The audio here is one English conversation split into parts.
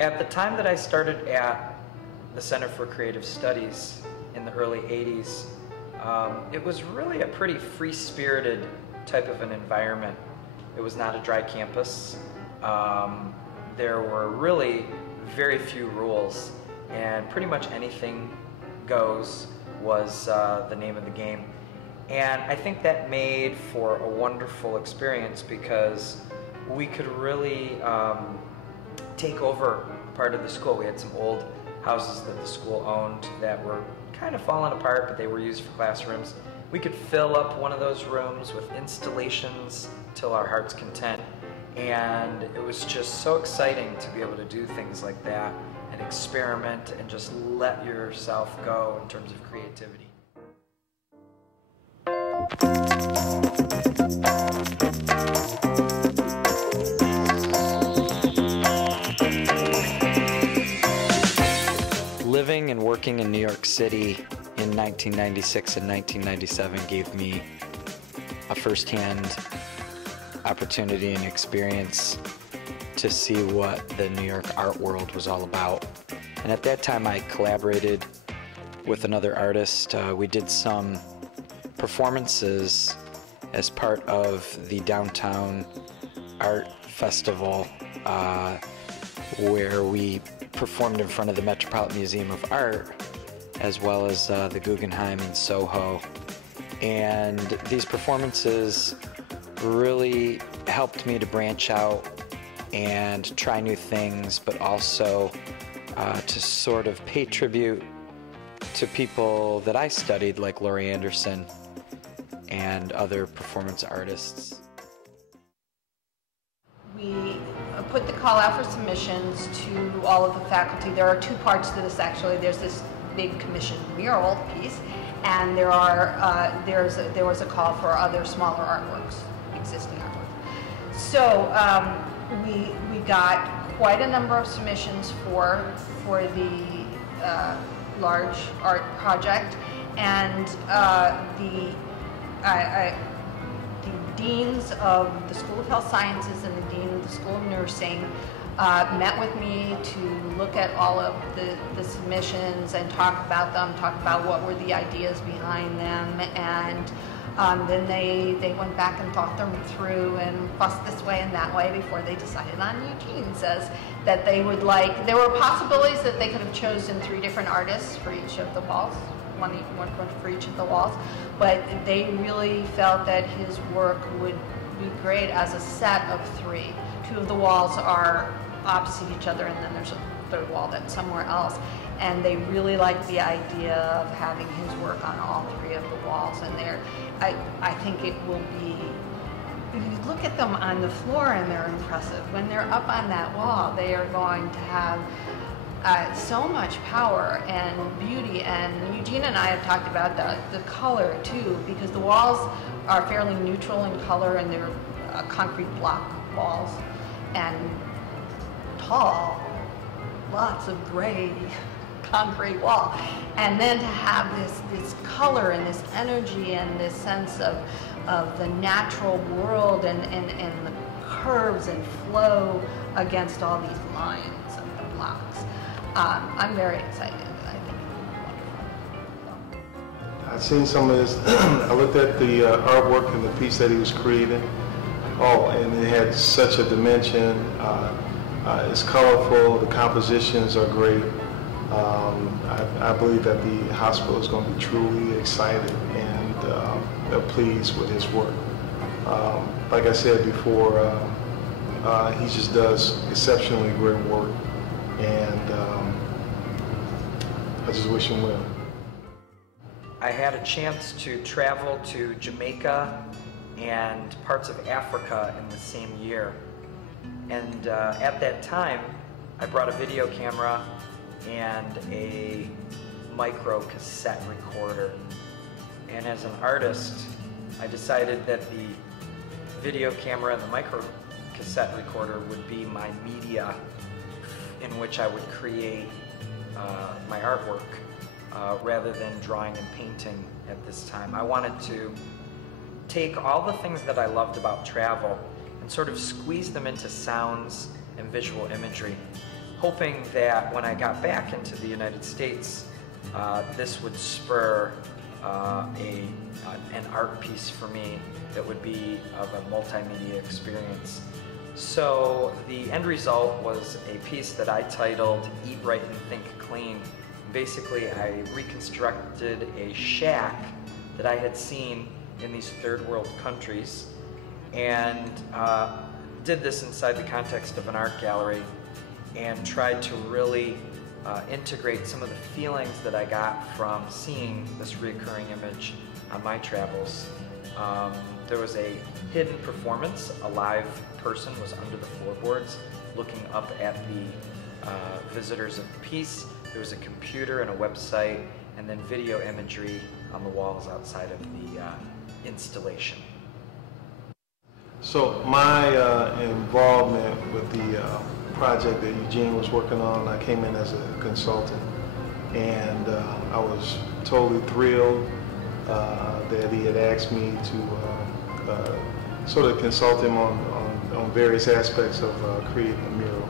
At the time that I started at the Center for Creative Studies in the early 80s, it was really a pretty free-spirited type of an environment. It was not a dry campus. There were really very few rules, and pretty much anything goes was the name of the game. And I think that made for a wonderful experience because we could really take over part of the school. We had some old houses that the school owned that were kind of falling apart, but they were used for classrooms. We could fill up one of those rooms with installations till our heart's content. And it was just so exciting to be able to do things like that and experiment and just let yourself go in terms of creativity. Living and working in New York City in 1996 and 1997 gave me a firsthand opportunity and experience to see what the New York art world was all about. And at that time I collaborated with another artist. We did some performances as part of the Downtown Art Festival where we performed in front of the Metropolitan Museum of Art as well as the Guggenheim in Soho. And these performances really helped me to branch out and try new things, but also to sort of pay tribute to people that I studied, like Laurie Anderson and other performance artists. We put the call out for submissions to all of the faculty. There are two parts to this actually. There's this big commissioned mural piece, and there was a call for other smaller artworks, existing artworks. So we got quite a number of submissions for the large art project, and the deans of the School of Health Sciences and the dean of the School of Nursing met with me to look at all of the submissions and talk about them, talk about what were the ideas behind them, and then they went back and thought them through and fussed this way and that way before they decided on Eugene. Says that they would like, there were possibilities that they could have chosen 3 different artists for each of the walls, one for each of the walls, but they really felt that his work would be great as a set of 3. 2 of the walls are opposite each other, and then there's a 3rd wall that's somewhere else. And they really liked the idea of having his work on all 3 of the walls. And I think it will be, you look at them on the floor and they're impressive. When they're up on that wall, they are going to have so much power and beauty. And Eugene and I have talked about the color too, because the walls are fairly neutral in color, and they're concrete block walls and tall, lots of gray concrete wall. And then to have this color and this energy and this sense of the natural world and the curves and flow against all these lines of the blocks. I'm very excited. I think it's wonderful. I've seen some of this. I looked at the artwork and the piece that he was creating. Oh, and it had such a dimension. It's colorful. The compositions are great. I believe that the hospital is going to be truly excited and pleased with his work. Like I said before, he just does exceptionally great work, and I just wish him well. I had a chance to travel to Jamaica and parts of Africa in the same year. And at that time, I brought a video camera and a micro cassette recorder. And as an artist, I decided that the video camera and the micro cassette recorder would be my media in which I would create my artwork rather than drawing and painting at this time. I wanted to take all the things that I loved about travel and sort of squeeze them into sounds and visual imagery. hoping that when I got back into the United States, this would spur an art piece for me that would be of a multimedia experience. So the end result was a piece that I titled Eat Right and Think Clean. Basically, I reconstructed a shack that I had seen in these third world countries and did this inside the context of an art gallery and tried to really integrate some of the feelings that I got from seeing this recurring image on my travels. There was a hidden performance. A live person was under the floorboards looking up at the visitors of the piece. There was a computer and a website, and then video imagery on the walls outside of the installation. So my involvement with the project that Eugene was working on, I came in as a consultant, and I was totally thrilled that he had asked me to sort of consult him on various aspects of creating a mural.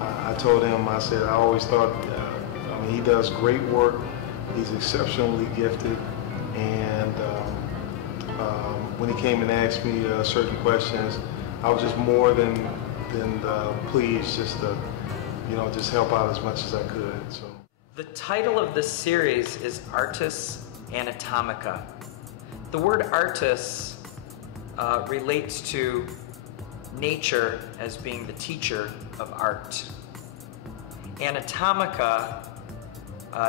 I told him, I said, I always thought, I mean, he does great work, he's exceptionally gifted, and when he came and asked me certain questions, I was just more than pleased just to, just help out as much as I could. So. The title of this series is Artis Anatomica. The word artis relates to nature as being the teacher of art. Anatomica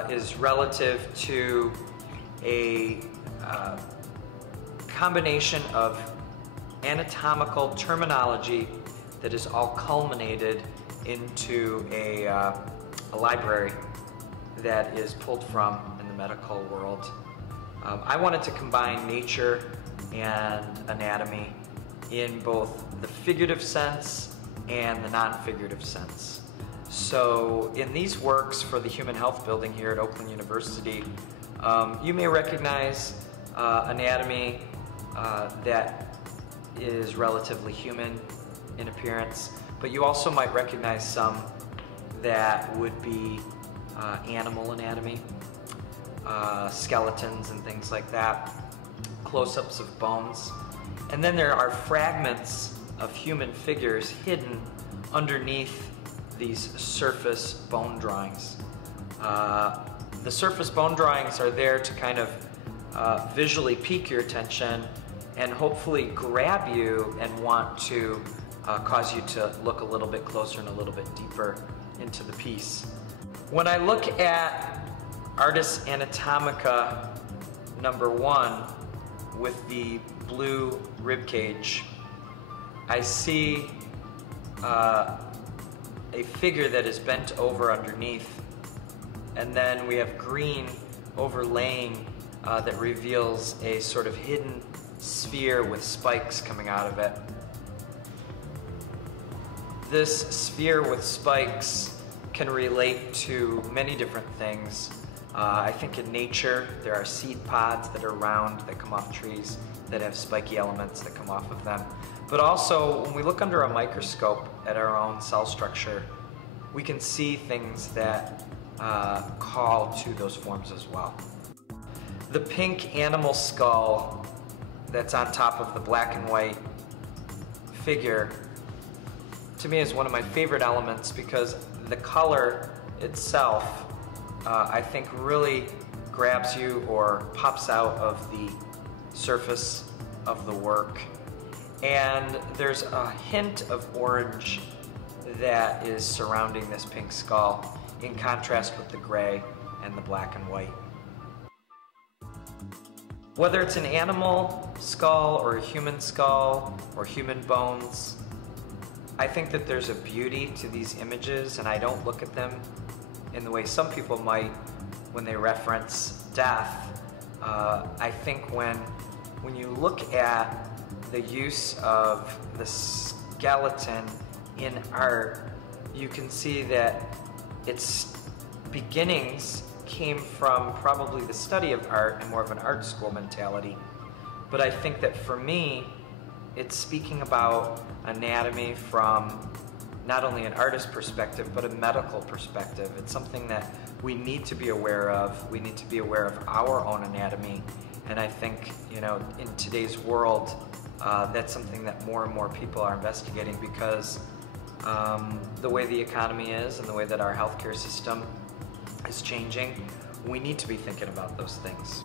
is relative to a combination of anatomical terminology that is all culminated into a library that is pulled from in the medical world. I wanted to combine nature and anatomy in both the figurative sense and the non-figurative sense. So in these works for the Human Health Building here at Oakland University, you may recognize anatomy that is relatively human in appearance, but you also might recognize some that would be animal anatomy, skeletons and things like that, close-ups of bones. And then there are fragments of human figures hidden underneath these surface bone drawings. The surface bone drawings are there to kind of visually pique your attention and hopefully grab you and want to cause you to look a little bit closer and a little bit deeper into the piece. When I look at Artis Anatomica #1 with the blue rib cage, I see a figure that is bent over underneath, and then we have green overlaying that reveals a sort of hidden sphere with spikes coming out of it. This sphere with spikes can relate to many different things. I think in nature there are seed pods that are round that come off trees that have spiky elements that come off of them. But also when we look under a microscope at our own cell structure, we can see things that call to those forms as well. The pink animal skull that's on top of the black and white figure, to me, is one of my favorite elements because the color itself, I think, really grabs you or pops out of the surface of the work. And there's a hint of orange that is surrounding this pink skull in contrast with the gray and the black and white. Whether it's an animal skull or a human skull or human bones, I think that there's a beauty to these images, and I don't look at them in the way some people might when they reference death. I think when you look at the use of the skeleton in art, you can see that its beginnings came from probably the study of art and more of an art school mentality. But I think that for me, it's speaking about anatomy from not only an artist perspective, but a medical perspective. It's something that we need to be aware of. We need to be aware of our own anatomy. And I think, you know, in today's world, that's something that more and more people are investigating, because the way the economy is and the way that our healthcare system is changing, we need to be thinking about those things.